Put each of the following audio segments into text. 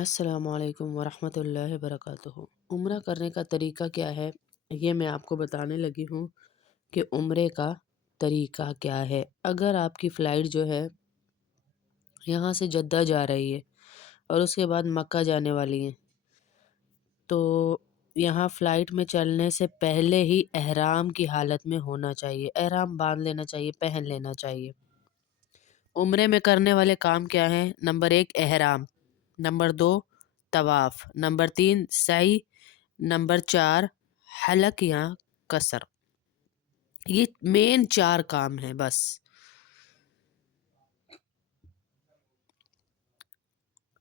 السلام علیکم ورحمۃ اللہ وبرکاتہ۔ عمرہ کرنے کا طریقہ کیا ہے، یہ میں آپ کو بتانے لگی ہوں کہ عمرے کا طریقہ کیا ہے۔ اگر آپ کی فلائٹ جو ہے یہاں سے جدہ جا رہی ہے اور اس کے بعد مکہ جانے والی ہیں، تو یہاں فلائٹ میں چلنے سے پہلے ہی احرام کی حالت میں ہونا چاہیے، احرام باندھ لینا چاہیے، پہن لینا چاہیے۔ عمرے میں کرنے والے کام کیا ہیں؟ نمبر 1 احرام، نمبر 2 طواف، نمبر 3 سعی، نمبر 4 حلق یا قصر۔ یہ مین 4 کام ہیں بس۔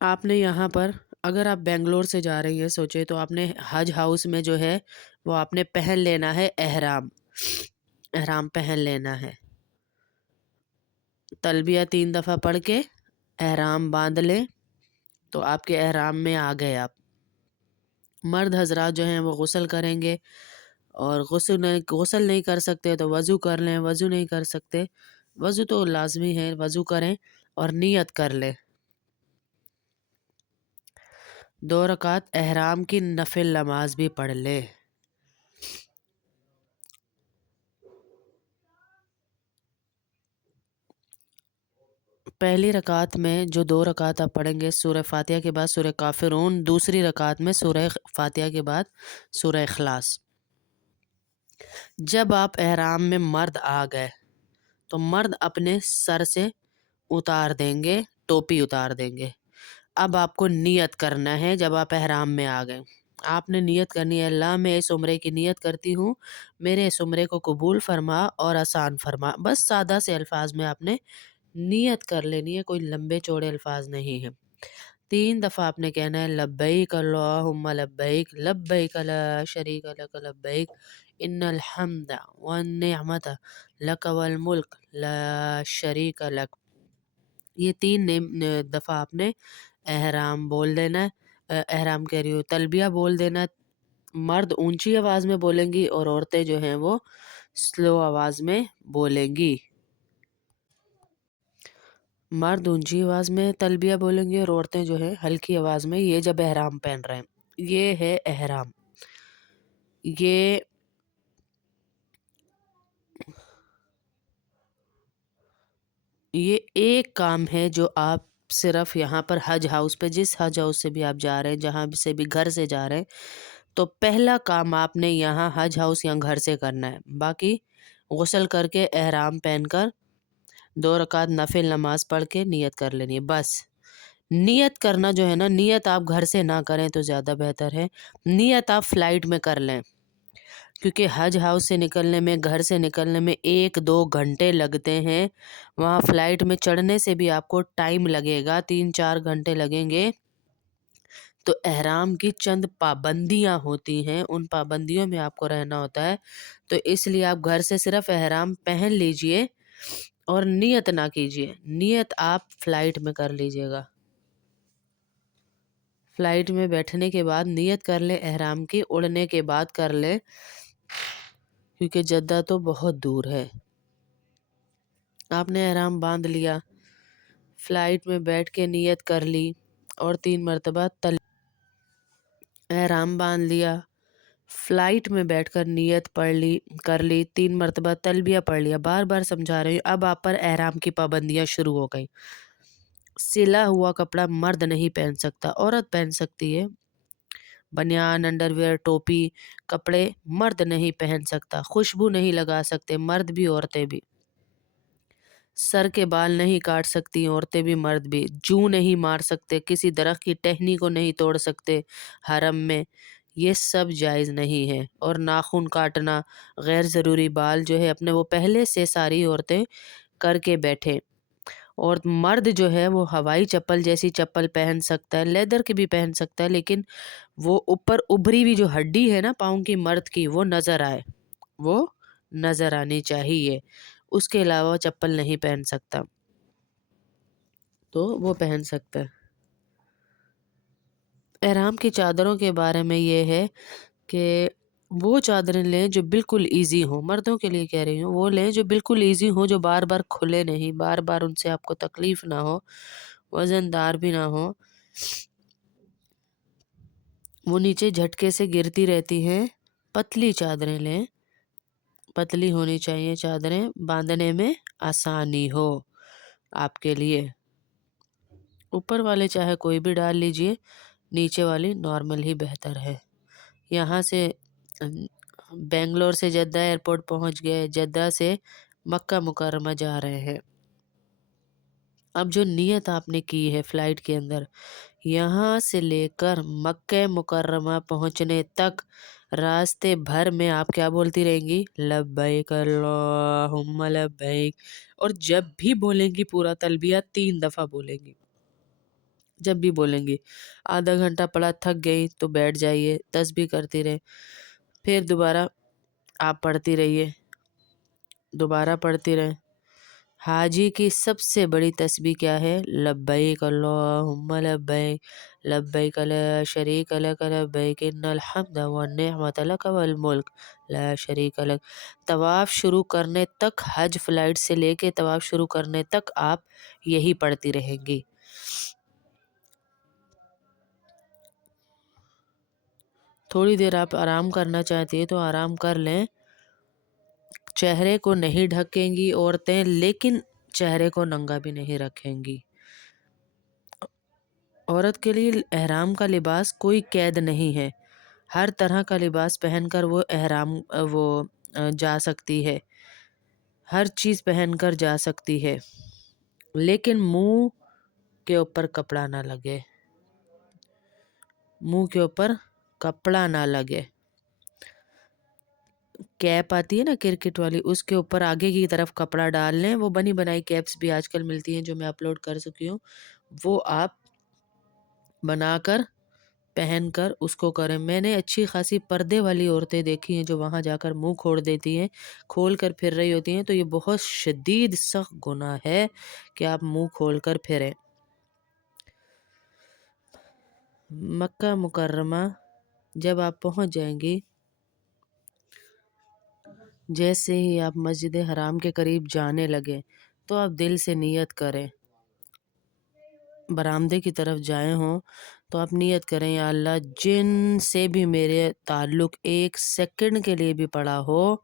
آپ نے یہاں پر اگر آپ بنگلور سے جا رہی ہیں سوچے تو آپ نے حج ہاؤس میں جو ہے وہ آپ نے پہن لینا ہے احرام، احرام پہن لینا ہے۔ تلبیہ 3 دفعہ پڑھ کے احرام باندھ لیں تو آپ کے احرام میں آ گئے آپ۔ مرد حضرات جو ہیں وہ غسل کریں گے، اور غسل نہیں کر سکتے تو وضو کر لیں، وضو نہیں کر سکتے، وضو تو لازمی ہے، وضو کریں اور نیت کر لیں۔ 2 رکعت احرام کی نفل نماز بھی پڑھ لیں۔ پہلی رکعت میں جو 2 رکعت آپ پڑھیں گے سورہ فاتحہ کے بعد سورہ کافرون، دوسری رکعت میں سورہ فاتحہ کے بعد سورہ اخلاص۔ جب آپ احرام میں مرد آ گئے تو مرد اپنے سر سے اتار دیں گے، ٹوپی اتار دیں گے۔ اب آپ کو نیت کرنا ہے۔ جب آپ احرام میں آ گئے آپ نے نیت کرنی ہے، اللہ میں اس عمرے کی نیت کرتی ہوں، میرے اس عمرے کو قبول فرما اور آسان فرما۔ بس سادہ سے الفاظ میں آپ نے نیت کر لینی ہے، کوئی لمبے چوڑے الفاظ نہیں ہیں۔ 3 دفعہ آپ نے کہنا ہے لبیک اللہم لبیک، لبیک لا شریک لک لبیک، ان الحمد والنعمت لک والملک لا شریک لک۔ یہ 3 دفعہ آپ نے احرام بول دینا ہے، احرام کہہ رہی ہوں تلبیہ بول دینا ہے۔ مرد اونچی آواز میں بولیں گی اور عورتیں جو ہیں وہ سلو آواز میں بولیں گی۔ مرد اونچی آواز میں تلبیہ بولیں گے اور عورتیں جو ہے ہلکی آواز میں، یہ جب احرام پہن رہے ہیں۔ یہ ہے احرام۔ یہ ایک کام ہے جو آپ صرف یہاں پر حج ہاؤس پہ، جس حج ہاؤس سے بھی آپ جا رہے ہیں، جہاں سے بھی گھر سے جا رہے ہیں، تو پہلا کام آپ نے یہاں حج ہاؤس یا گھر سے کرنا ہے۔ باقی غسل کر کے احرام پہن کر 2 رکعت نفل نماز پڑھ کے نیت کر لینی ہے بس۔ نیت کرنا جو ہے نا، نیت آپ گھر سے نہ کریں تو زیادہ بہتر ہے، نیت آپ فلائٹ میں کر لیں، کیونکہ حج ہاؤس سے نکلنے میں، گھر سے نکلنے میں 1-2 گھنٹے لگتے ہیں۔ وہاں فلائٹ میں چڑھنے سے بھی آپ کو ٹائم لگے گا، 3-4 گھنٹے لگیں گے۔ تو احرام کی چند پابندیاں ہوتی ہیں، ان پابندیوں میں آپ کو رہنا ہوتا ہے، تو اس لیے آپ گھر سے صرف احرام پہن لیجئے اور نیت نہ کیجئے، نیت آپ فلائٹ میں کر لیجئے گا۔ فلائٹ میں بیٹھنے کے بعد نیت کر لے احرام کی، اڑنے کے بعد کر لے، کیونکہ جدہ تو بہت دور ہے۔ آپ نے احرام باندھ لیا، فلائٹ میں بیٹھ کے نیت کر لی اور 3 مرتبہ احرام باندھ لیا، فلائٹ میں بیٹھ کر نیت پڑھ لی، کر لی، 3 مرتبہ تلبیہ پڑھ لیا۔ بار بار سمجھا رہی ہوں، اب آپ پر احرام کی پابندیاں شروع ہو گئی۔ سلا ہوا کپڑا مرد نہیں پہن سکتا، عورت پہن سکتی ہے۔ بنیان، انڈر ویئر، ٹوپی، کپڑے مرد نہیں پہن سکتا۔ خوشبو نہیں لگا سکتے مرد بھی عورتیں بھی۔ سر کے بال نہیں کاٹ سکتی عورتیں بھی مرد بھی۔ جو نہیں مار سکتے، کسی درخت کی ٹہنی کو نہیں توڑ سکتے حرم میں، یہ سب جائز نہیں ہے۔ اور ناخن کاٹنا، غیر ضروری بال جو ہے اپنے، وہ پہلے سے ساری عورتیں کر کے بیٹھے۔ اور مرد جو ہے وہ ہوائی چپل جیسی چپل پہن سکتا ہے، لیدر کی بھی پہن سکتا ہے، لیکن وہ اوپر ابھری ہوئی جو ہڈی ہے نا پاؤں کی مرد کی، وہ نظر آئے، وہ نظر آنی چاہیے، اس کے علاوہ چپل نہیں پہن سکتا، تو وہ پہن سکتا ہے۔ احرام کی چادروں کے بارے میں یہ ہے کہ وہ چادریں لیں جو بالکل ایزی ہوں، مردوں کے لیے کہہ رہی ہوں، وہ لیں جو بالکل ایزی ہوں، جو بار بار کھلے نہیں، بار بار ان سے آپ کو تکلیف نہ ہو، وزن دار بھی نہ ہو۔ वो नीचे झटके से गिरती रहती हैं। पतली चादरें लें, पतली होनी चाहिए चादरें, बांधने में आसानी हो आपके लिए। ऊपर वाले चाहे कोई भी डाल लीजिए, नीचे वाली नॉर्मल ही बेहतर है। यहाँ से बेंगलोर से जद्दा एयरपोर्ट पहुँच गए, जद्दा से मक्का मुकर्रमा जा रहे हैं। अब जो नियत आपने की है फ़्लाइट के अंदर, यहाँ से लेकर मक्का मुकर्रमा पहुँचने तक रास्ते भर में आप क्या बोलती रहेंगी? लब्बैक अल्लाहुम्मा लब्बैक। और जब भी बोलेंगी पूरा तलबिया 3 दफ़ा बोलेंगी। जब भी बोलेंगी, आधा घंटा पढ़ा थक गई तो बैठ जाइए, तस्बीह करती रहे, फिर दोबारा आप पढ़ती रहिए, दोबारा पढ़ती रहें। हाजी की सबसे बड़ी तस्बीह क्या है? लब्बैक अल्लाहुम्मा लब्बैक, लब्बैक ला शरीक लक लब्बैक, इन्नल हम्दा वन निअमत लक वल मुल्क ला शरीक लक। तवाफ़ शुरू करने तक, हज फ्लाइट से लेके तवाफ़ शुरू करने तक आप यही पढ़ती रहेंगी। थोड़ी देर आप आराम करना चाहती है तो आराम कर लें। चेहरे को नहीं ढकेंगी औरतें, लेकिन चेहरे को नंगा भी नहीं रखेंगी। औरत के लिए एहराम का लिबास कोई कैद नहीं है। हर तरह का लिबास पहनकर वो जा सकती है, हर चीज़ पहनकर जा सकती है, लेकिन मुंह के ऊपर कपड़ा ना लगे, मुंह के ऊपर कपड़ा ना लगे। कैप आती है ना क्रिकेट वाली, उसके ऊपर आगे की तरफ कपड़ा डाल लें। वो बनी बनाई कैप्स भी आजकल मिलती हैं जो मैं अपलोड कर चुकी हूँ, वो आप बनाकर पहनकर उसको करें। मैंने अच्छी खासी पर्दे वाली औरतें देखी हैं जो वहाँ जाकर मुंह खोल देती हैं, खोल कर फिर रही होती हैं, तो ये बहुत शदीद सख्त गुनाह है कि आप मुंह खोल कर फिरें। मक्का मुकर्रमा जब आप पहुँच जाएंगी, जैसे ही आप मस्जिद हराम के करीब जाने लगे तो आप दिल से नियत करें। बरामदे की तरफ जाए हों तो आप नियत करें, या अल्लाह जिन से भी मेरे ताल्लुक़ 1 सेकंड के लिए भी पड़ा हो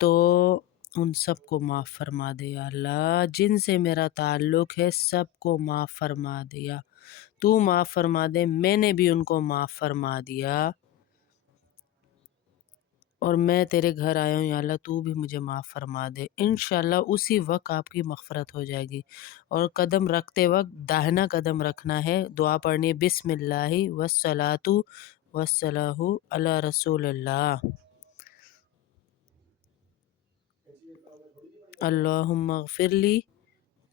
तो उन सबको माफ़ फरमा दे। या अल्लाह जिन से मेरा ताल्लुक़ है सबको माफ़ फरमा दिया, तू माफ़ फरमा दे, मैंने भी उनको माफ़ फरमा दिया, और मैं तेरे घर आया हूँ, या अल्लाह तू भी मुझे माफ़ फरमा दे। इंशाअल्लाह उसी वक्त आपकी मग़फ़रत हो जाएगी। और कदम रखते वक्त दाहिना कदम रखना है, दुआ पढ़नी है, बिस्मिल्लाहि वस्सलातु वस्सलाहु अला रसूलिल्लाह, अल्लाहुम्मा ग़फ़िरली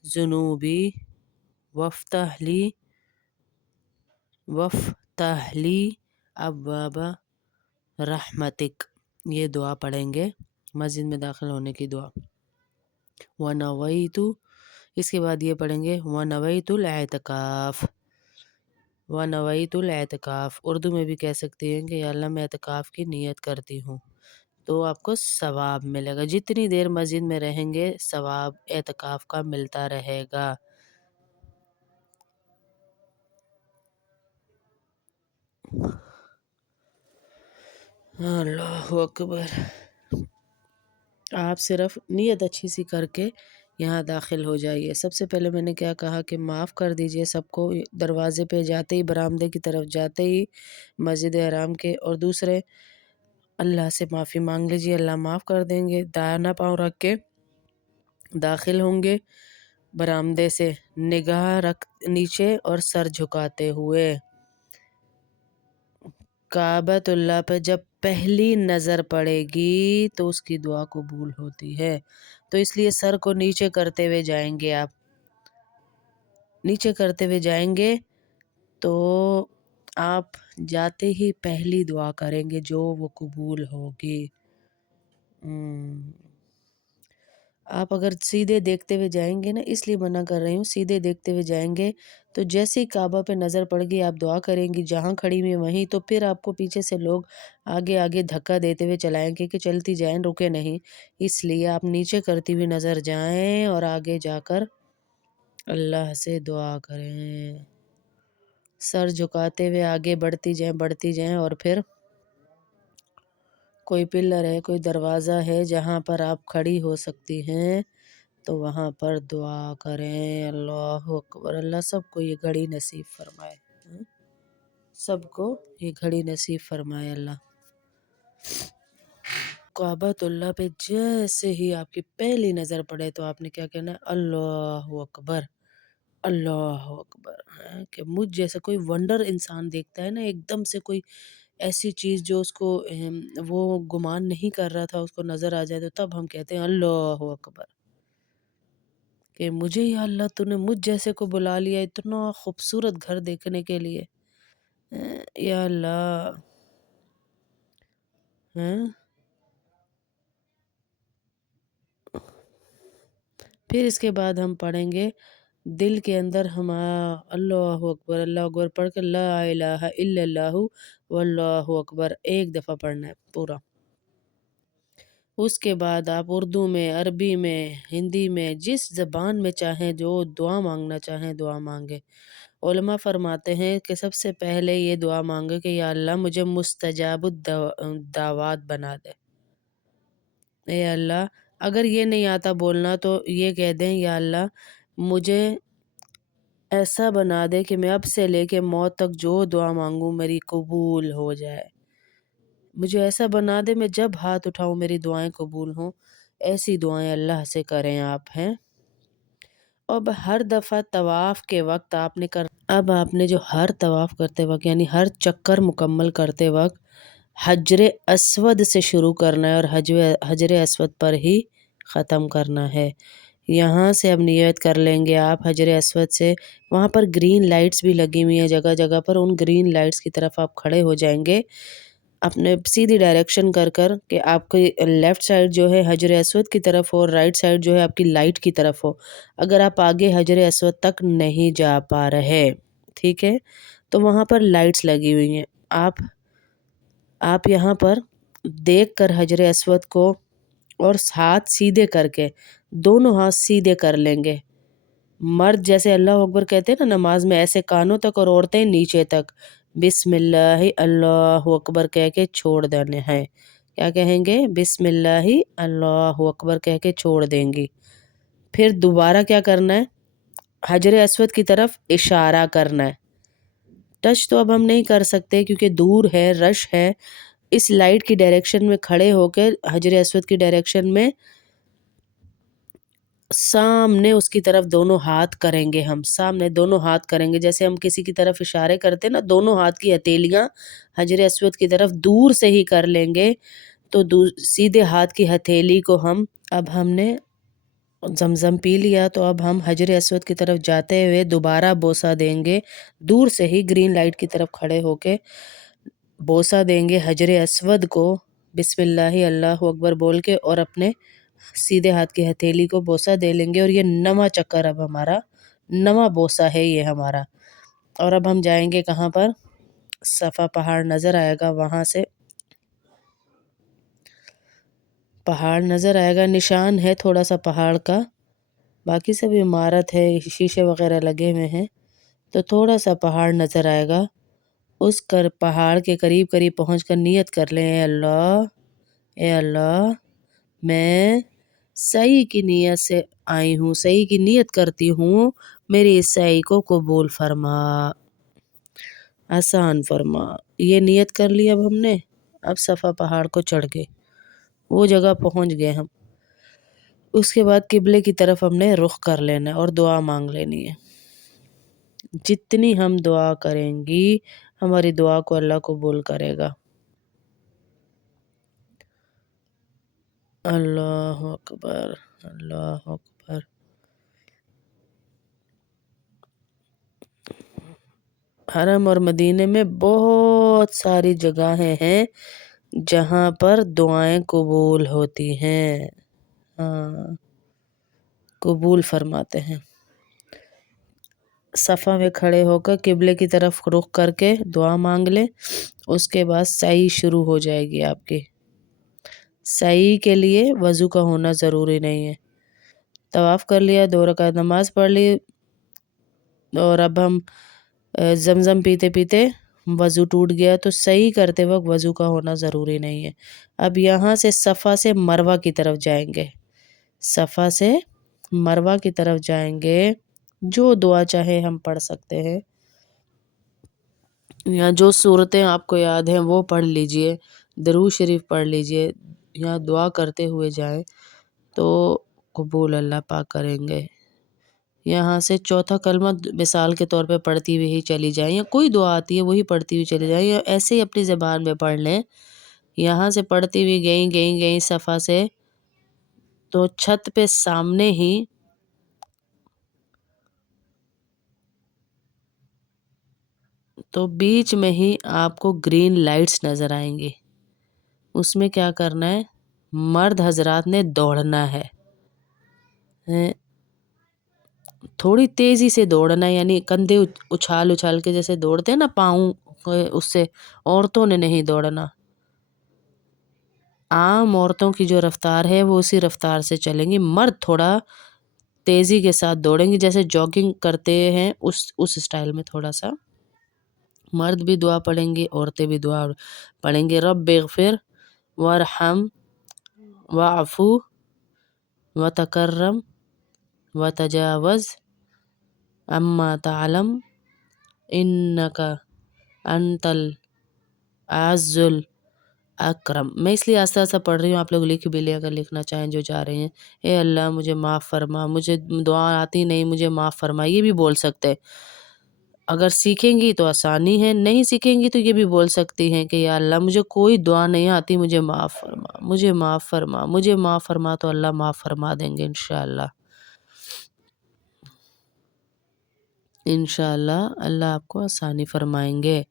ज़ुनूबी वफ़्तहली अब्वाबा रहमतिक। ये दुआ पढ़ेंगे मस्जिद में दाखिल होने की दुआ। व नवैतु, इसके बाद ये पढ़ेंगे व नवैतुल एतकाफ़, व नवैतुल एतकाफ़। उर्दू में भी कह सकती हैं कि या अल्लाह मैं एतकाफ़ की नियत करती हूँ, तो आपको सवाब मिलेगा। जितनी देर मस्जिद में रहेंगे सवाब एतकाफ़ का मिलता रहेगा। अल्लाहु अकबर। आप सिर्फ नियत अच्छी सी करके यहाँ दाखिल हो जाइए। सबसे पहले मैंने क्या कहा कि माफ़ कर दीजिए सबको, दरवाज़े पे जाते ही, बरामदे की तरफ जाते ही मस्जिद हराम के, और दूसरे अल्लाह से माफ़ी मांग लीजिए, अल्लाह माफ़ कर देंगे। दाहिना पाँव रख के दाखिल होंगे बरामदे से, निगाह रख नीचे और सर झुकाते हुए। काबतुल्लाह पे जब पहली नज़र पड़ेगी तो उसकी दुआ कबूल होती है, तो इसलिए सर को नीचे करते हुए जाएंगे। आप नीचे करते हुए जाएंगे तो आप जाते ही पहली दुआ करेंगे जो वो कबूल होगी। आप अगर सीधे देखते हुए जाएंगे ना, इसलिए मना कर रही हूँ, सीधे देखते हुए जाएंगे तो जैसे ही काबा पे नज़र पड़ेगी आप दुआ करेंगी, जहाँ खड़ी हुई वहीं, तो फिर आपको पीछे से लोग आगे आगे धक्का देते हुए चलाएंगे कि चलती जाएं, रुके नहीं। इसलिए आप नीचे करती हुई नज़र जाएं और आगे जाकर अल्लाह से दुआ करें। सर झुकाते हुए आगे बढ़ती जाएं और फिर कोई पिलर है, कोई दरवाज़ा है जहाँ पर आप खड़ी हो सकती हैं, तो वहाँ पर दुआ करें। अल्लाह अकबर। अल्लाह सबको ये घड़ी नसीब फरमाए, सबको ये घड़ी नसीब फरमाए अल्लाह। काबतुल्लाह पे जैसे ही आपकी पहली नज़र पड़े तो आपने क्या कहना है, अल्लाह अकबर, अल्लाह अकबर। कि मुझ जैसा कोई वंडर इंसान देखता है ना, एकदम से कोई ऐसी चीज़ जो उसको वो गुमान नहीं कर रहा था उसको नज़र आ जाए, तो तब हम कहते हैं अल्लाह अकबर। कि मुझे या अल्लाह तूने मुझ जैसे को बुला लिया इतना खूबसूरत घर देखने के लिए। या अल्लाह। हैं? फिर इसके बाद हम पढ़ेंगे दिल के अंदर हमारा अल्लाह अकबर पढ़ कर ला इलाहा इल्लल्लाहु वल्लाहु अकबर एक दफ़ा पढ़ना है पूरा। उसके बाद आप उर्दू में, अरबी में, हिंदी में, जिस ज़बान में चाहें जो दुआ मांगना चाहें दुआ मांगे। उलमा फरमाते हैं कि सबसे पहले ये दुआ मांगे कि या अल्लाह मुझे मुस्तजाबुद दावात बना दे। ए अल्लाह, अगर ये नहीं आता बोलना तो ये कह दें या अल्लाह मुझे ऐसा बना दे कि मैं अब से लेके मौत तक जो दुआ मांगूं मेरी कबूल हो जाए। मुझे ऐसा बना दे मैं जब हाथ उठाऊं मेरी दुआएं कबूल हों। ऐसी दुआएं अल्लाह से करें आप हैं। अब हर दफ़ा तवाफ़ के वक्त अब आपने जो हर तवाफ़ करते वक्त यानी हर चक्कर मुकम्मल करते वक्त हजरे अस्वद से शुरू करना है और हजरे अस्वद पर ही ख़त्म करना है। यहाँ से अब नियत कर लेंगे आप हजरे अस्वद से, वहाँ पर ग्रीन लाइट्स भी लगी हुई हैं जगह जगह पर, उन ग्रीन लाइट्स की तरफ आप खड़े हो जाएंगे अपने सीधी डायरेक्शन कर कर कि आपकी लेफ़्ट साइड जो है हजर अस्वद की तरफ हो और राइट साइड जो है आपकी लाइट की तरफ हो। अगर आप आगे हजर अस्वद तक नहीं जा पा रहे, ठीक है, तो वहाँ पर लाइट्स लगी हुई हैं। आप यहाँ पर देख कर हजर अस्वद को और हाथ सीधे करके, दोनों हाथ सीधे कर लेंगे। मर्द जैसे अल्लाह अकबर कहते हैं ना नमाज में, ऐसे कानों तक और औरतें नीचे तक बिस्मिल्लाहि अल्लाहु अकबर कह के छोड़ देने हैं। क्या कहेंगे? बिस्मिल्लाहि अल्लाहु अकबर कह के छोड़ देंगी। फिर दोबारा क्या करना है? हजर अस्वद की तरफ इशारा करना है। टच तो अब हम नहीं कर सकते क्योंकि दूर है, रश है। इस लाइट की डायरेक्शन में खड़े होकर हजर अस्वद की डायरेक्शन में सामने उसकी तरफ दोनों हाथ करेंगे, हम सामने दोनों हाथ करेंगे जैसे हम किसी की तरफ इशारे करते हैं ना, दोनों हाथ की हथेलियां हजर अस्वद की तरफ दूर से ही कर लेंगे। तो सीधे हाथ की हथेली को अब हमने जमजम पी लिया, तो अब हम हजर अस्वद की तरफ जाते हुए दोबारा बोसा देंगे, दूर से ही ग्रीन लाइट की तरफ खड़े होके बोसा देंगे हजर अस्वद को बिस्मिल्लाहि अल्लाहु अकबर बोल के, और अपने सीधे हाथ की हथेली को बोसा दे लेंगे। और ये नवा चक्कर अब हमारा नवा बोसा है ये हमारा। और अब हम जाएंगे कहाँ पर? सफ़ा पहाड़ नज़र आएगा, वहाँ से पहाड़ नज़र आएगा, निशान है थोड़ा सा पहाड़ का, बाकी सब इमारत है, शीशे वगैरह लगे हुए हैं, तो थोड़ा सा पहाड़ नज़र आएगा। उस पहाड़ के करीब करीब पहुँच कर नियत कर लें, ए अल्लाह मैं सही की नियत से आई हूँ, सही की नियत करती हूँ, मेरी इस सही को कबूल फरमा, आसान फरमा। ये नियत कर ली अब हमने। अब सफ़ा पहाड़ को चढ़ गए, वो जगह पहुँच गए हम। उसके बाद किबले की तरफ हमने रुख कर लेना है और दुआ मांग लेनी है। जितनी हम दुआ करेंगी हमारी दुआ को अल्लाह कबूल करेगा। अल्लाह अकबर, अल्लाह अकबर। हरम और मदीने में बहुत सारी जगहें हैं जहाँ पर दुआएं कबूल होती हैं। हाँ, कबूल फरमाते हैं। सफ़ा में खड़े होकर किबले की तरफ रुख करके दुआ मांग ले। उसके बाद सई शुरू हो जाएगी आपकी। सई के लिए वज़ू का होना ज़रूरी नहीं है। तवाफ़ कर लिया, 2 रकात नमाज़ पढ़ ली, और अब हम जमजम पीते पीते वज़ू टूट गया तो सही करते वक्त वज़ू का होना ज़रूरी नहीं है। अब यहाँ से सफ़ा से मरवा की तरफ जाएंगे, सफ़ा से मरवा की तरफ जाएंगे। जो दुआ चाहे हम पढ़ सकते हैं, या जो सूरतें आपको याद हैं वो पढ़ लीजिए, दरूद शरीफ पढ़ लीजिए, या दुआ करते हुए जाएं तो कबूल अल्लाह पाक करेंगे। यहाँ से चौथा कलमा मिसाल के तौर पे पढ़ती हुई ही चली जाएं, या कोई दुआ आती है वही पढ़ती हुई चली जाएं, या ऐसे ही अपनी ज़बान में पढ़ लें। यहाँ से पढ़ती हुई गई गई गई सफ़ा से, तो छत पे सामने ही तो बीच में ही आपको ग्रीन लाइट्स नज़र आएंगी। उसमें क्या करना है, मर्द हजरात ने दौड़ना है, थोड़ी तेज़ी से दौड़ना है, यानी कंधे उछाल उछाल के जैसे दौड़ते हैं ना पाँव, उससे औरतों ने नहीं दौड़ना। आम औरतों की जो रफ्तार है वो उसी रफ्तार से चलेंगी, मर्द थोड़ा तेज़ी के साथ दौड़ेंगे, जैसे जॉगिंग करते हैं उस स्टाइल में थोड़ा सा। मर्द भी दुआ पढ़ेंगे, औरतें भी दुआ पढ़ेंगे। रब्बिग़फिर वरहम वअफ़ू वतकर्रम वतजावज़ अम्मा तालम इन्नका अंतल आज़ुल अकरम। मैं इसलिए आस्ता आस्ता पढ़ रही हूँ, आप लोग लिख भी लें अगर लिखना चाहें जो जा रहे हैं। ए अल्लाह मुझे माफ़ फरमा, मुझे दुआ आती नहीं, मुझे माफ़ फरमा, ये भी बोल सकते हैं। अगर सीखेंगी तो आसानी है, नहीं सीखेंगी तो ये भी बोल सकती हैं कि या अल्लाह मुझे कोई दुआ नहीं आती, मुझे माफ़ फरमा, मुझे माफ़ फरमा, मुझे माफ़ फरमा, तो अल्लाह माफ़ फरमा देंगे इंशाअल्लाह। इंशाअल्लाह अल्लाह आपको आसानी फरमाएंगे।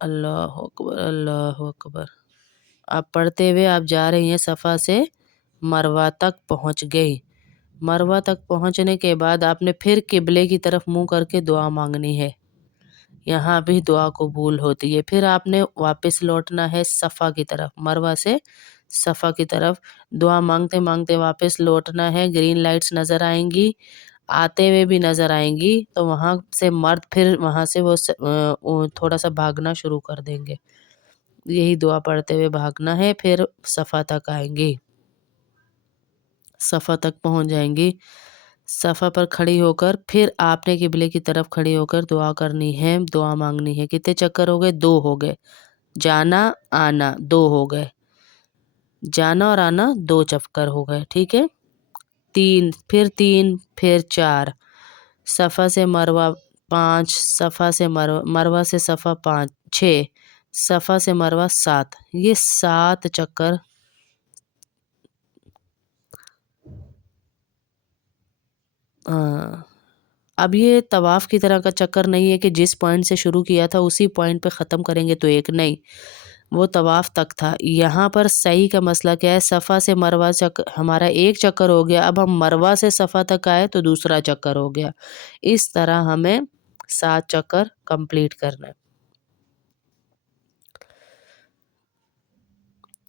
अल्लाह अकबर, अल्लाह अकबर। आप पढ़ते हुए आप जा रही हैं, सफ़ा से मरवा तक पहुंच गई। मरवा तक पहुंचने के बाद आपने फिर किबले की तरफ मुंह करके दुआ मांगनी है, यहाँ भी दुआ कबूल होती है। फिर आपने वापस लौटना है सफ़ा की तरफ, मरवा से सफ़ा की तरफ दुआ मांगते मांगते वापस लौटना है। ग्रीन लाइट्स नज़र आएंगी, आते हुए भी नज़र आएंगी, तो वहाँ से मर्द फिर वहाँ से वो थोड़ा सा भागना शुरू कर देंगे। यही दुआ पढ़ते हुए भागना है, फिर सफ़ा तक आएंगी, सफ़ा तक पहुँच जाएंगी। सफ़ा पर खड़ी होकर फिर आपने किबले की तरफ खड़ी होकर दुआ करनी है, दुआ मांगनी है। कितने चक्कर हो गए? 2 हो गए। जाना आना 2 हो गए, जाना और आना 2 चक्कर हो गए, ठीक है। 3 फिर 4, सफ़ा से मरवा 5, सफ़ा से मरवा से सफ़ा 5 6, सफ़ा से मरवा 7, ये 7 चक्कर। अब ये तवाफ़ की तरह का चक्कर नहीं है कि जिस पॉइंट से शुरू किया था उसी पॉइंट पे ख़त्म करेंगे तो एक नहीं, वो तवाफ़ तक था। यहाँ पर सही का मसला क्या है, सफ़ा से मरवा हमारा एक चक्कर हो गया, अब हम मरवा से सफ़ा तक आए तो दूसरा चक्कर हो गया। इस तरह हमें 7 चक्कर कंप्लीट करना है।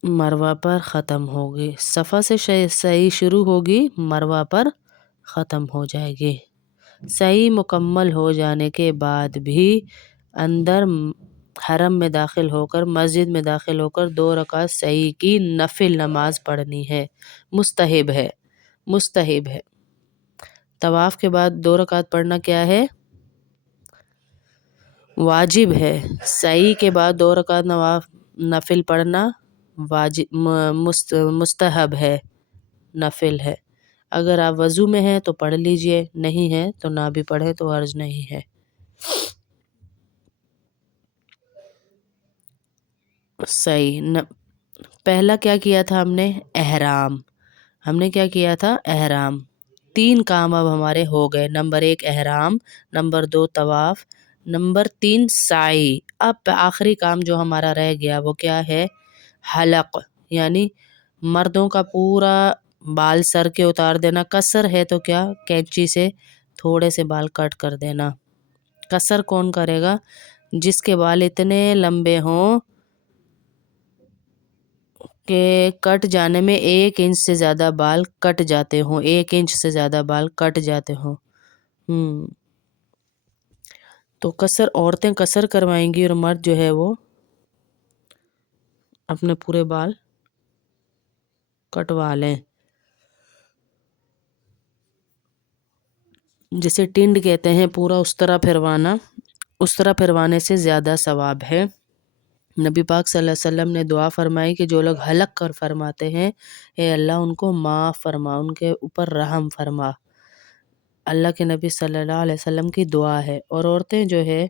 मरवा पर ख़त्म होगी, सफ़ा से सही शुरू होगी, मरवा पर ख़त्म हो जाएगी। सही मुकम्मल हो जाने के बाद भी अंदर हरम में दाखिल होकर, मस्जिद में दाखिल होकर 2 रकात सही की नफिल नमाज पढ़नी है। मुस्तहिब है, मुस्तहिब है। तवाफ़ के बाद 2 रकात पढ़ना क्या है? वाजिब है। सही के बाद 2 रकात नफिल पढ़ना मुस्तहब है, नफिल है। अगर आप वज़ू में हैं तो पढ़ लीजिए, नहीं है तो ना भी पढ़े तो हर्ज नहीं है। सही न, पहला क्या किया था हमने? एहराम। हमने क्या किया था? एहराम। 3 काम अब हमारे हो गए। नंबर 1 एहराम, नंबर 2 तवाफ़, नंबर 3 साई। अब आखिरी काम जो हमारा रह गया वो क्या है? हलक, यानी मर्दों का पूरा बाल सर के उतार देना। कसर है तो क्या, कैंची से थोड़े से बाल कट कर देना। कसर कौन करेगा? जिसके बाल इतने लंबे हों कि कट जाने में 1 इंच से ज़्यादा बाल कट जाते हों, 1 इंच से ज़्यादा बाल कट जाते हों। تو عورتیں قصر کروائیں گی اور مرد جو ہے وہ اپنے پورے بال کٹوا لیں. جسے ٹنڈ کہتے ہیں، پورا اس طرح پھروانا، اس طرح پھروانے سے زیادہ ثواب ہے. نبی پاک صلی اللہ علیہ وسلم نے دعا فرمائی کہ جو لوگ حلق کر فرماتے ہیں، اے اللہ ان کو معاف فرما، ان کے اوپر رحم فرما. اللہ کے نبی صلی اللہ علیہ وسلم کی دعا ہے. اور عورتیں جو ہے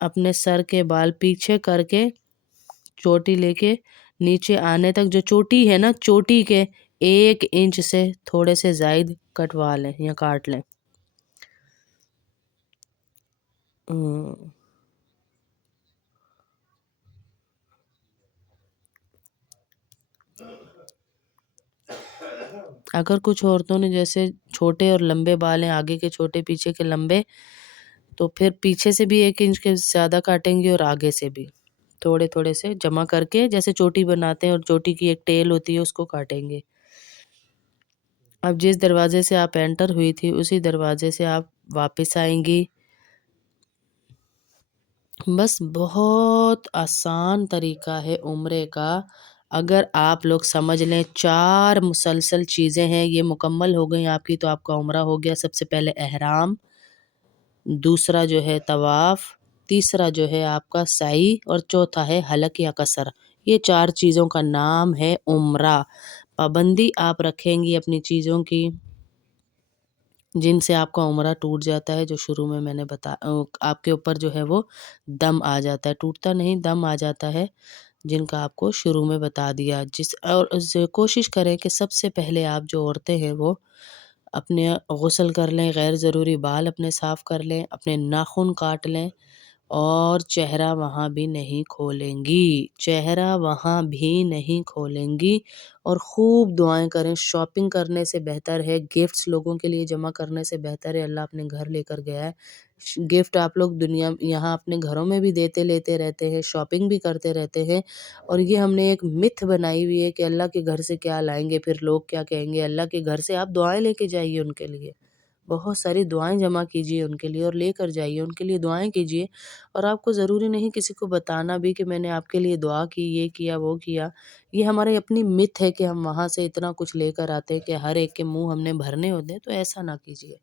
اپنے سر کے بال پیچھے کر کے چوٹی لے کے نیچے آنے تک، جو چوٹی ہے نا، چوٹی کے 1 انچ سے تھوڑے سے زائد کٹوا لیں یا کاٹ لیں. اگر کچھ عورتوں نے جیسے چھوٹے اور لمبے بال ہیں، آگے کے چھوٹے پیچھے کے لمبے، تو پھر پیچھے سے بھی 1 انچ کے زیادہ کاٹیں گے اور آگے سے بھی تھوڑے تھوڑے سے جمع کر کے، جیسے چوٹی بناتے ہیں اور چوٹی کی ایک ٹیل ہوتی ہے اس کو کاٹیں گے. اب جس دروازے سے آپ انٹر ہوئی تھی اسی دروازے سے آپ واپس آئیں گی. بس بہت آسان طریقہ ہے عمرے کا. اگر آپ لوگ سمجھ لیں 4 مسلسل چیزیں ہیں، یہ مکمل ہو گئیں آپ کی، تو آپ کا عمرہ ہو گیا. سب سے پہلے احرام، دوسرا جو ہے طواف، تیسرا جو ہے آپ کا سعی، اور چوتھا ہے حلق یا قصر. یہ 4 چیزوں کا نام ہے عمرہ. پابندی آپ رکھیں گی اپنی چیزوں کی جن سے آپ کا عمرہ ٹوٹ جاتا ہے، جو شروع میں نے آپ کے اوپر جو ہے وہ دم آ جاتا ہے، ٹوٹتا نہیں، دم آ جاتا ہے، جن کا آپ کو شروع میں بتا دیا. اور کوشش کریں کہ سب سے پہلے آپ جو عورتیں ہیں وہ اپنے غسل کر لیں، غیر ضروری بال اپنے صاف کر لیں، اپنے ناخن کاٹ لیں، اور چہرہ وہاں بھی نہیں کھولیں گی، چہرہ وہاں بھی نہیں کھولیں گی. اور خوب دعائیں کریں. شاپنگ کرنے سے بہتر ہے، گفٹس لوگوں کے لیے جمع کرنے سے بہتر ہے. اللہ اپنے گھر لے کر گیا ہے. گفٹ آپ لوگ یہاں اپنے گھروں میں بھی دیتے لیتے رہتے ہیں، شاپنگ بھی کرتے رہتے ہیں. اور یہ ہم نے ایک متھ بنائی ہوئی ہے کہ اللہ کے گھر سے کیا لائیں گے، پھر لوگ کیا کہیں گے. اللہ کے گھر سے آپ دعائیں لے کے جائیے، ان کے لیے بہت ساری دعائیں جمع کیجیے ان کے لیے اور لے کر جائیے، ان کے لیے دعائیں کیجیے. اور آپ کو ضروری نہیں کسی کو بتانا بھی کہ میں نے آپ کے لیے دعا کی، یہ کیا وہ کیا. یہ ہماری اپنی متھ ہے کہ ہم وہاں سے اتنا کچھ لے کر آتے ہیں کہ ہر ایک کے منہ ہم نے بھرنے ہوتے ہیں. تو ایسا نہ کیجیے.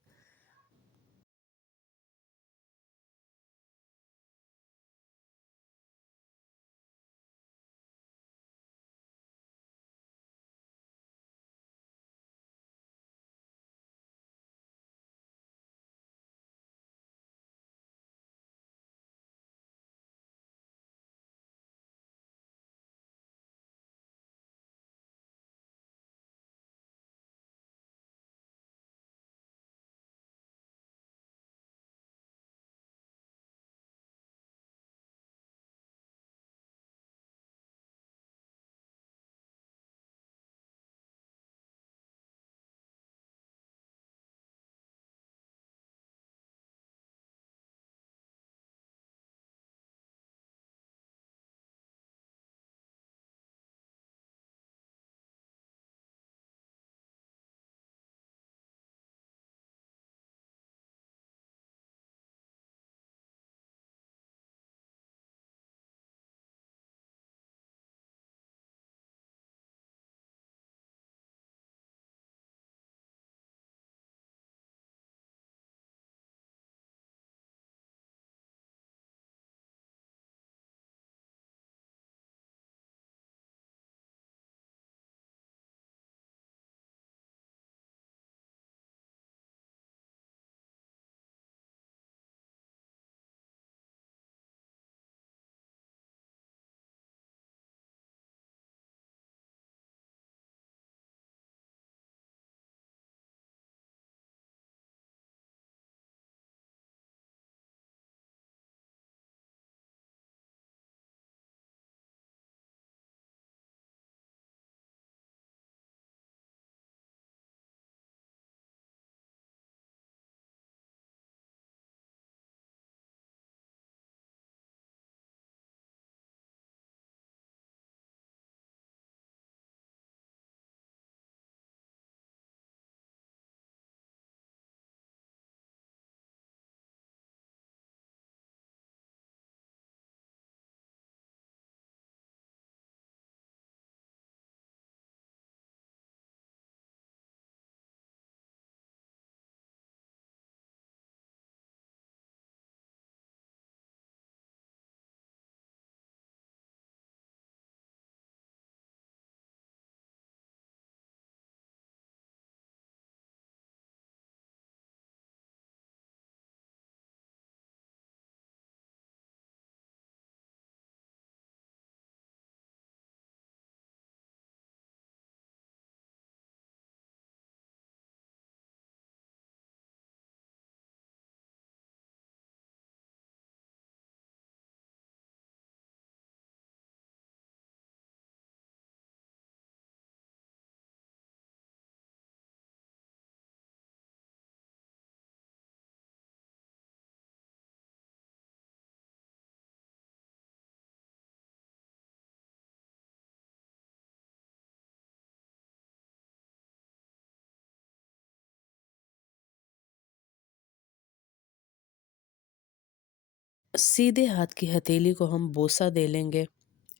सीधे हाथ की हथेली को हम बोसा दे लेंगे,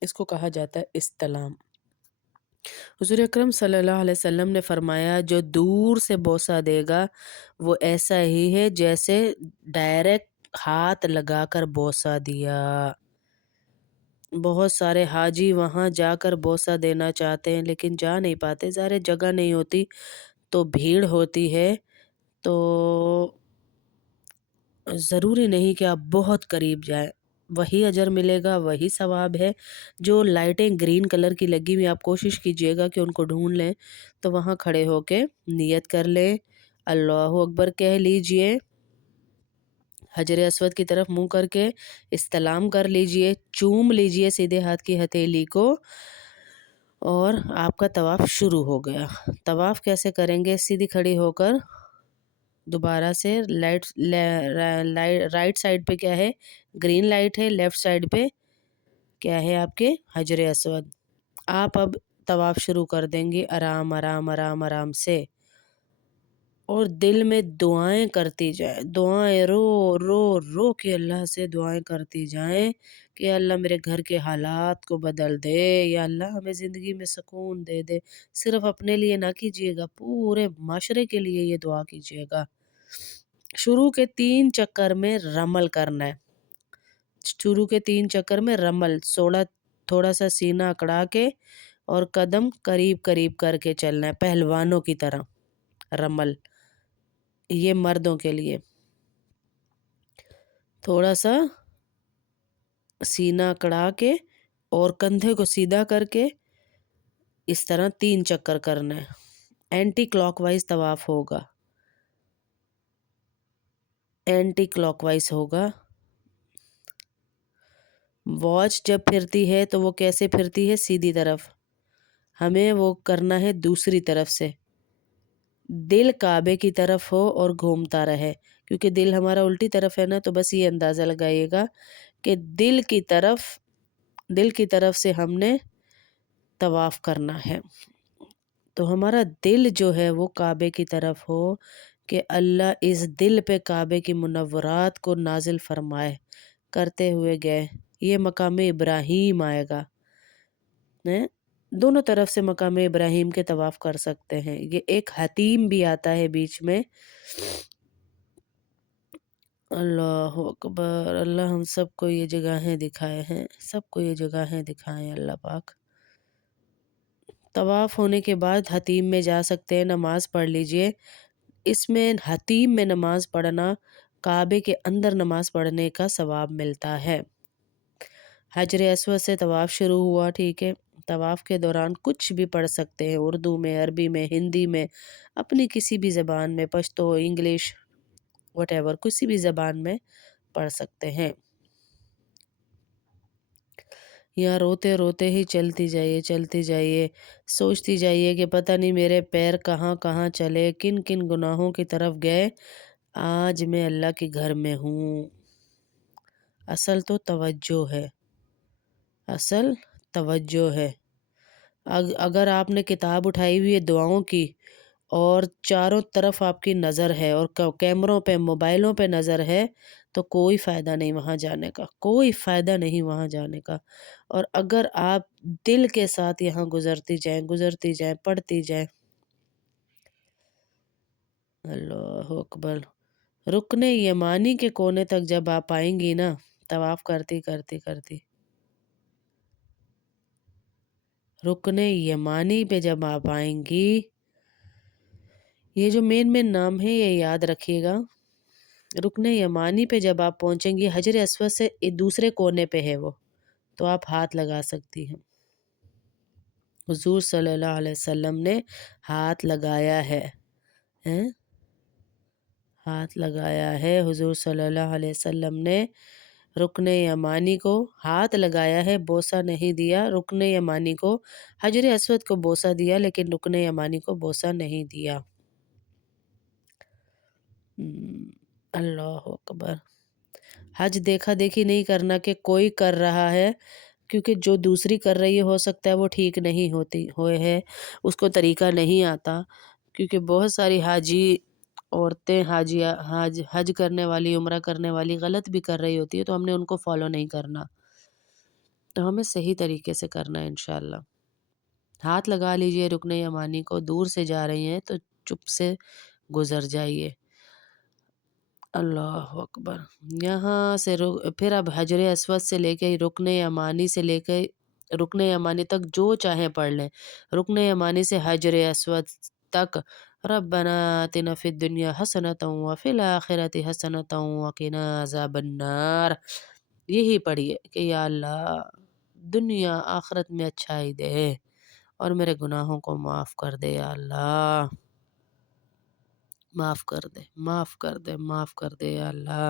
इसको कहा जाता है इस्तलाम। हुज़ूर अकरम सल्लल्लाहु अलैहि वसल्लम ने फरमाया, जो दूर से बोसा देगा वो ऐसा ही है जैसे डायरेक्ट हाथ लगाकर बोसा दिया। बहुत सारे हाजी वहाँ जाकर बोसा देना चाहते हैं लेकिन जा नहीं पाते, ज़ाहिर जगह नहीं होती, तो भीड़ होती है, तो ज़रूरी नहीं कि आप बहुत करीब जाएँ, वही अजर मिलेगा, वही सवाब है। जो लाइटें ग्रीन कलर की लगी हुई, आप कोशिश कीजिएगा कि उनको ढूँढ लें, तो वहाँ खड़े होके नियत कर लें, अल्लाहु अकबर कह लीजिए, हजर अस्वद की तरफ मुँह करके इस्तलाम कर लीजिए, चूम लीजिए सीधे हाथ की हथेली को, और आपका तवाफ़ शुरू हो गया। तवाफ़ कैसे करेंगे? सीधी खड़ी होकर दोबारा से राइट साइड पे क्या है? ग्रीन लाइट है, लेफ्ट साइड पे क्या है? आपके हजर अस्वद। आप अब तवाफ़ शुरू कर देंगे आराम आराम आराम आराम से, और दिल में दुआएं करती जाए, दुआएं रो रो रो के अल्लाह से दुआएं करती जाएं कि अल्लाह मेरे घर के हालात को बदल दे, या अल्लाह हमें ज़िंदगी में सुकून दे दे। सिर्फ अपने लिए ना कीजिएगा, पूरे माशरे के लिए ये दुआ कीजिएगा। शुरू के 3 चक्कर में रमल करना है। शुरू के 3 चक्कर में रमल, थोड़ा सा सीना अकड़ा के और कदम करीब करीब करके चलना है, पहलवानों की तरह रमल। ये मर्दों के लिए। थोड़ा सा सीना अकड़ा के और कंधे को सीधा करके इस तरह 3 चक्कर करना है। एंटी क्लॉकवाइज तवाफ होगा, एंटी क्लॉकवाइज होगा। वॉच जब फिरती है तो वो कैसे फिरती है? सीधी तरफ। हमें वो करना है दूसरी तरफ से। दिल काबे की तरफ हो और घूमता रहे, क्योंकि दिल हमारा उल्टी तरफ है ना, तो बस ये अंदाज़ा लगाइएगा कि दिल की तरफ से हमने तवाफ़ करना है। तो हमारा दिल जो है वो काबे की तरफ हो, कि अल्लाह इस दिल पे काबे की मुनव्वरात को नाजिल फरमाए। करते हुए गए, ये मकाम इब्राहीम आएगा, हैं? दोनों तरफ से मकाम इब्राहीम के तवाफ़ कर सकते हैं। ये एक हतीम भी आता है बीच में। अल्लाहु अकबर, अल्लाह हम सबको ये जगहें दिखाए हैं, सबको ये जगहें दिखाएं अल्लाह पाक। तवाफ़ होने के बाद हतीम में जा सकते हैं, नमाज़ पढ़ लीजिए। इसमें हतीम में नमाज़ पढ़ना काबे के अंदर नमाज़ पढ़ने का सवाब मिलता है। हजर अस्वद से तवाफ़ शुरू हुआ, ठीक है। तवाफ़ के दौरान कुछ भी पढ़ सकते हैं, उर्दू में, अरबी में, हिंदी में, अपनी किसी भी ज़बान में, पश्तो, इंग्लिश, व्हाटएवर, किसी भी ज़बान में पढ़ सकते हैं। यहाँ रोते रोते ही चलती जाइए, सोचती जाइए कि पता नहीं मेरे पैर कहाँ कहाँ चले, किन किन गुनाहों की तरफ गए। आज मैं अल्लाह के घर में हूँ। असल तो तवज्जो है, असल तवज्जो है। अगर आपने किताब उठाई हुई है दुआओं की, और चारों तरफ आपकी नज़र है, और कैमरों पे, मोबाइलों पे नज़र है, तो कोई फ़ायदा नहीं वहाँ जाने का, कोई फ़ायदा नहीं वहाँ जाने का। और अगर आप दिल के साथ यहाँ गुज़रती जाएँ, पढ़ती जाएँ, अल्लाहु अकबर। रुकने यमानी के कोने तक जब आप आएँगी ना, तवाफ़ करती रुकने यमानी पे जब आप आएँगी, ये जो मेन नाम है ये याद रखिएगा। रुकने यमानी पे जब आप पहुंचेंगी, हजर अस्वद से दूसरे कोने पे है वो, तो आप हाथ लगा सकती हैं। हुजूर सल्लल्लाहु अलैहि वसल्लम ने हाथ लगाया है, हाथ लगाया है। हुजूर सल्लल्लाहु अलैहि वसल्लम ने रुकने यमानी को हाथ लगाया है, बोसा नहीं दिया। रुकने यमानी को, हजर अस्वद को बोसा दिया, लेकिन रुकने यमानी को बोसा नहीं दिया। अल्लाह अकबर। हज देखा देखी नहीं करना कि कोई कर रहा है, क्योंकि जो दूसरी कर रही है हो सकता है वो ठीक नहीं होती होए है, उसको तरीका नहीं आता। क्योंकि बहुत सारी हाजी औरतें हज करने वाली, उम्रा करने वाली गलत भी कर रही होती है, तो हमने उनको फॉलो नहीं करना, तो हमें सही तरीके से करना है इंशाल्लाह। हाथ लगा लीजिए रुकन यमानी को, दूर से जा रही हैं तो चुप से गुजर जाइए। अल्लाह अकबर। यहाँ से फिर अब हजर अस्वद से लेके रुकन यमानी से लेके रुकन यमानी तक जो चाहे पढ़ लें। रुकन यमानी से हजर अस्वद तक रब्बना आतिना फिद दुनिया हसनतम व फिल आखिरति हसनतम व किना अज़ाबन्नार। यही पढ़िए कि या अल्लाह दुनिया आखिरत में अच्छाई दे और मेरे गुनाहों को माफ़ कर दे या अल्लाह। माफ़ कर दे, माफ़ कर दे, माफ़ कर दे या अल्लाह।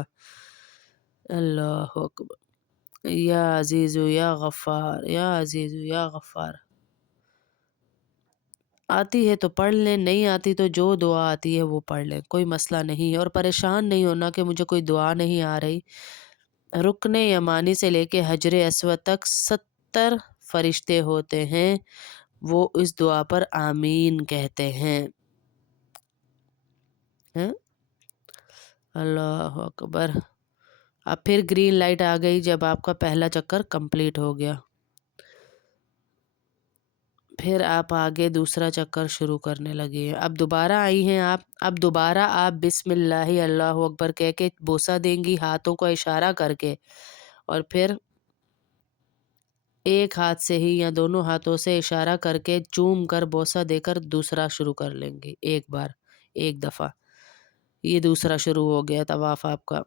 अल्लाहु अकबर। या अज़ीज़ु या गफ़्फ़ार, या अज़ीज़ु या गफ़्फ़ार। आती है तो पढ़ लें, नहीं आती तो जो दुआ आती है वो पढ़ लें, कोई मसला नहीं है। और परेशान नहीं होना कि मुझे कोई दुआ नहीं आ रही। रुकने यमानी से लेके हजर अस्वद तक 70 फरिश्ते होते हैं, वो इस दुआ पर आमीन कहते हैं। हैं? अल्लाह अकबर। अब फिर ग्रीन लाइट आ गई जब आपका पहला चक्कर कंप्लीट हो गया। फिर आप आगे दूसरा चक्कर शुरू करने लगी हैं। अब दोबारा आई हैं आप, अब दोबारा आप बिस्मिल्लाहि अल्लाहु अकबर कह के बोसा देंगी, हाथों को इशारा करके, और फिर एक हाथ से ही या दोनों हाथों से इशारा करके चूम कर बोसा देकर दूसरा शुरू कर लेंगी। एक बार, एक दफ़ा। ये दूसरा शुरू हो गया तवाफ़ आपका।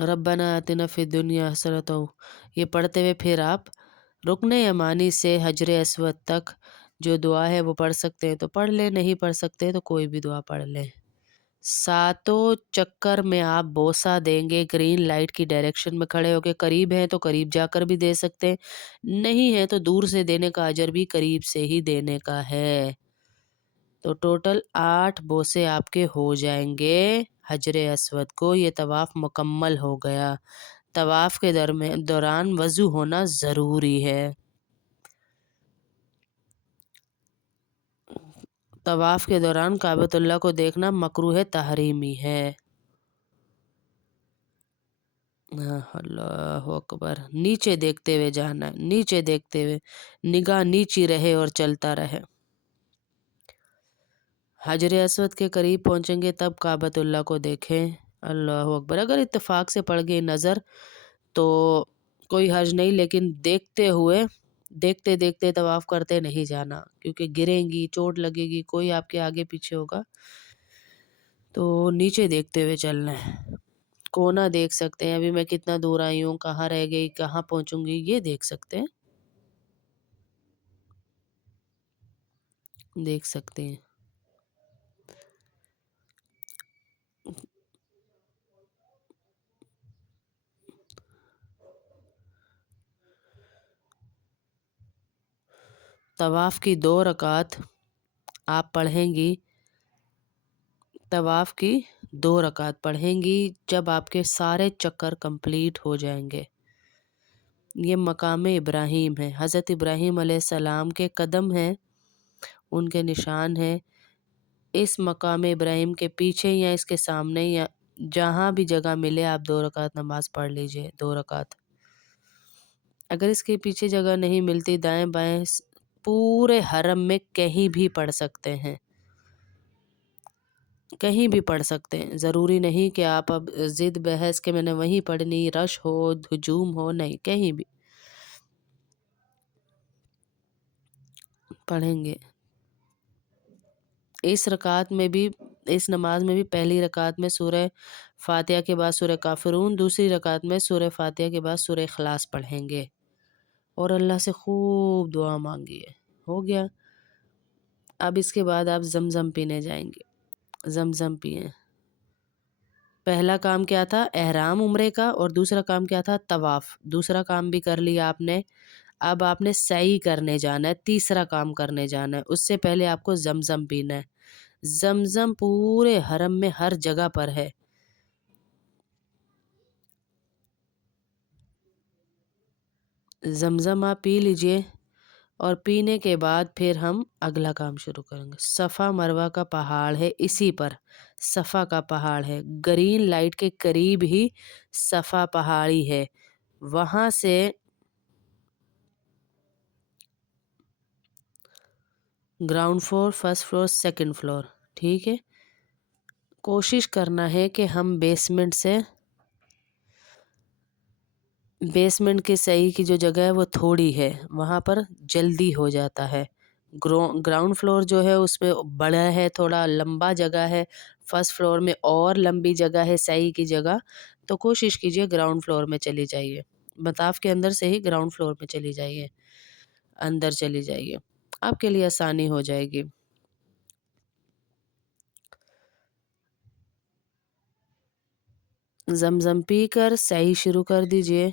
रब्बना आतिना फिद दुनिया हसनतम, ये पढ़ते हुए फिर आप रुकन यमानी से हजर अस्वद तक जो दुआ है वो पढ़ सकते हैं तो पढ़ लें, नहीं पढ़ सकते तो कोई भी दुआ पढ़ लें। सातों चक्कर में आप बोसा देंगे ग्रीन लाइट की डायरेक्शन में खड़े होके। करीब हैं तो करीब जाकर भी दे सकते हैं, नहीं है तो दूर से देने का अजर भी करीब से ही देने का है। तो टोटल 8 बोसे आपके हो जाएंगे हजर अस्वद को। ये तवाफ़ मुकम्मल हो गया। तवाफ़ के दौरान वज़ू होना ज़रूरी है। तवाफ़ के दौरान काबतुल्लाह को देखना मकरूह तहरीमी है। अल्लाह अकबर। नीचे देखते हुए जाना है, नीचे देखते हुए, निगाह नीची रहे और चलता रहे। हजर अस्वद के करीब पहुंचेंगे तब काबतुल्लाह को देखें। अल्लाह अकबर। अगर इत्तेफाक से पड़ गई नज़र तो कोई हर्ज नहीं, लेकिन देखते हुए, देखते देखते तवाफ़ करते नहीं जाना, क्योंकि गिरेंगी, चोट लगेगी, कोई आपके आगे पीछे होगा। तो नीचे देखते हुए चलना है। कोना देख सकते हैं, अभी मैं कितना दूर आई हूँ, कहाँ रह गई, कहाँ पहुँचूँगी, ये देख सकते हैं, देख सकते हैं। तवाफ़ की 2 रकात आप पढ़ेंगी, तवाफ़ की 2 रकात पढ़ेंगी जब आपके सारे चक्कर कंप्लीट हो जाएंगे। ये मकाम इब्राहीम है, हज़रत इब्राहीम अलैहिस्सलाम के कदम हैं, उनके निशान हैं। इस मकाम इब्राहीम के पीछे या इसके सामने या जहाँ भी जगह मिले आप 2 रकात नमाज़ पढ़ लीजिए, 2 रकात। अगर इसके पीछे जगह नहीं मिलती, दाएं बाएं पूरे हरम में कहीं भी पढ़ सकते हैं, कहीं भी पढ़ सकते हैं। ज़रूरी नहीं कि आप अब ज़िद बहस के मैंने वहीं पढ़नी, रश हो, हुजूम हो, नहीं, कहीं भी पढ़ेंगे। इस रकात में भी, इस नमाज में भी पहली रकात में सूरह फातिहा के बाद सूरह काफिरून, दूसरी रकात में सूरह फातिहा के बाद सूरह इखलास पढ़ेंगे और अल्लाह से खूब दुआ मांगिए। हो गया। अब इसके बाद आप जमजम पीने जाएंगे। जमजम पिए। पहला काम क्या था? एहराम उम्रे का, और दूसरा काम क्या था? तवाफ़। दूसरा काम भी कर लिया आपने। अब आपने सई करने जाना है, तीसरा काम करने जाना है। उससे पहले आपको जमजम पीना है। जमजम पूरे हरम में हर जगह पर है। जमजम आप पी लीजिए اور پینے کے بعد پھر ہم اگلا کام شروع کریں گے۔ صفا مروہ کا پہاڑ ہے، اسی پر صفا کا پہاڑ ہے، گرین لائٹ کے قریب ہی صفا پہاڑی ہے، وہاں سے ground floor, first floor, second floor, ٹھیک ہے۔ کوشش کرنا ہے کہ ہم بیسمنٹ کے صحیح کی جو جگہ ہے وہ تھوڑی ہے، وہاں پر جلدی ہو جاتا ہے۔ گراؤنڈ فلور جو ہے اس میں بڑا ہے، تھوڑا لمبا جگہ ہے، فرسٹ فلور میں اور لمبی جگہ ہے صحیح کی جگہ، تو کوشش کیجئے گراؤنڈ فلور میں چلی جائیے، مطاف کے اندر سے ہی گراؤنڈ فلور میں چلی جائیے، اندر چلی جائیے، آپ کے لیے آسانی ہو جائے گی۔ زمزم پی کر صحیح شروع کر دیجئے۔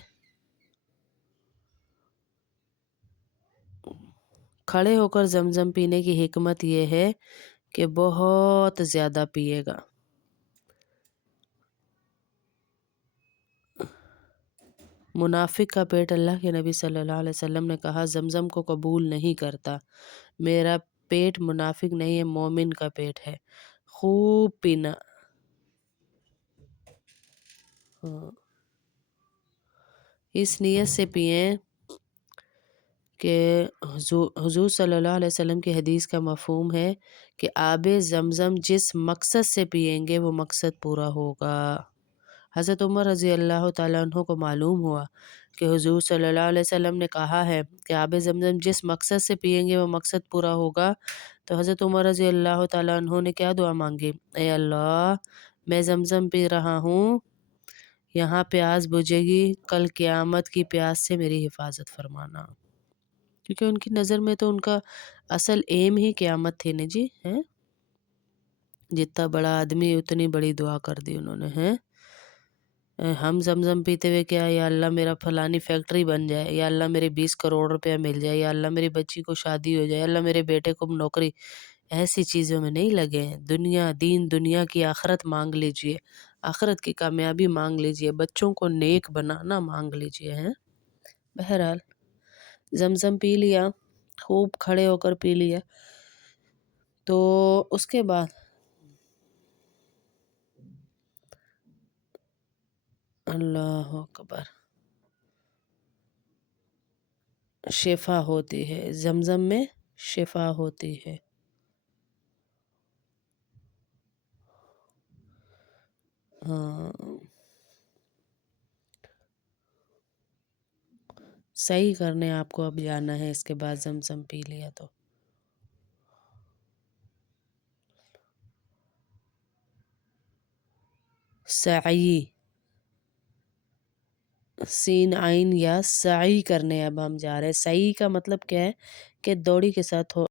کھڑے ہو کر زمزم پینے کی حکمت یہ ہے کہ بہت زیادہ پیے گا۔ منافق کا پیٹ اللہ کے نبی صلی اللہ علیہ وسلم نے کہا زمزم کو قبول نہیں کرتا، میرا پیٹ منافق نہیں ہے، مومن کا پیٹ ہے۔ خوب پینا، اس نیت سے پئیں کہ حضور صلی اللہ علیہ وسلم کی حدیث کا مفہوم ہے کہ آب زمزم جس مقصد سے پئیں گے وہ مقصد پورا ہوگا۔ حضرت عمر رضی اللہ تعالیٰ عنہ کو معلوم ہوا کہ حضور صلی اللہ علیہ وسلم نے کہا ہے کہ آب زمزم جس مقصد سے پئیں گے وہ مقصد پورا ہوگا، تو حضرت عمر رضی اللہ تعالیٰ عنہ نے کیا دعا مانگی؟ اے اللہ، میں زمزم پی رہا ہوں، یہاں پیاس بجھے گی، کل قیامت کی پیاس سے میری حفاظت فرمانا، کیونکہ ان کی نظر میں تو ان کا اصل ایم ہی قیامت تھی نا جی، ہیں؟ جتنا بڑا آدمی اتنی بڑی دعا کر دی انہوں نے، ہیں؟ ہم زمزم پیتے ہوئے کیا، یا اللہ میرا فلانی فیکٹری بن جائے، یا اللہ میرے 20 کروڑ روپیہ مل جائے، یا اللہ میری بچی کو شادی ہو جائے، یا اللہ میرے بیٹے کو نوکری، ایسی چیزوں میں نہیں لگے ہیں۔ دنیا، دین دنیا کی آخرت مانگ لیجئے، آخرت کی کامیابی مانگ لیجئے، بچوں کو نیک بنانا مانگ لیجئے، ہیں؟ بہرحال زمزم پی لیا، خوب کھڑے ہو کر پی لیا، تو اس کے بعد اللہ اکبر، شفا ہوتی ہے، زمزم میں شفا ہوتی ہے۔ ہاں، صحیح کرنے آپ کو اب جانا ہے، اس کے بعد زمزم پی لیا تو سعی، سین عین یا سعی کرنے اب ہم جا رہے ہیں۔ سعی کا مطلب کیا ہے کہ دوڑی کے ساتھ ہو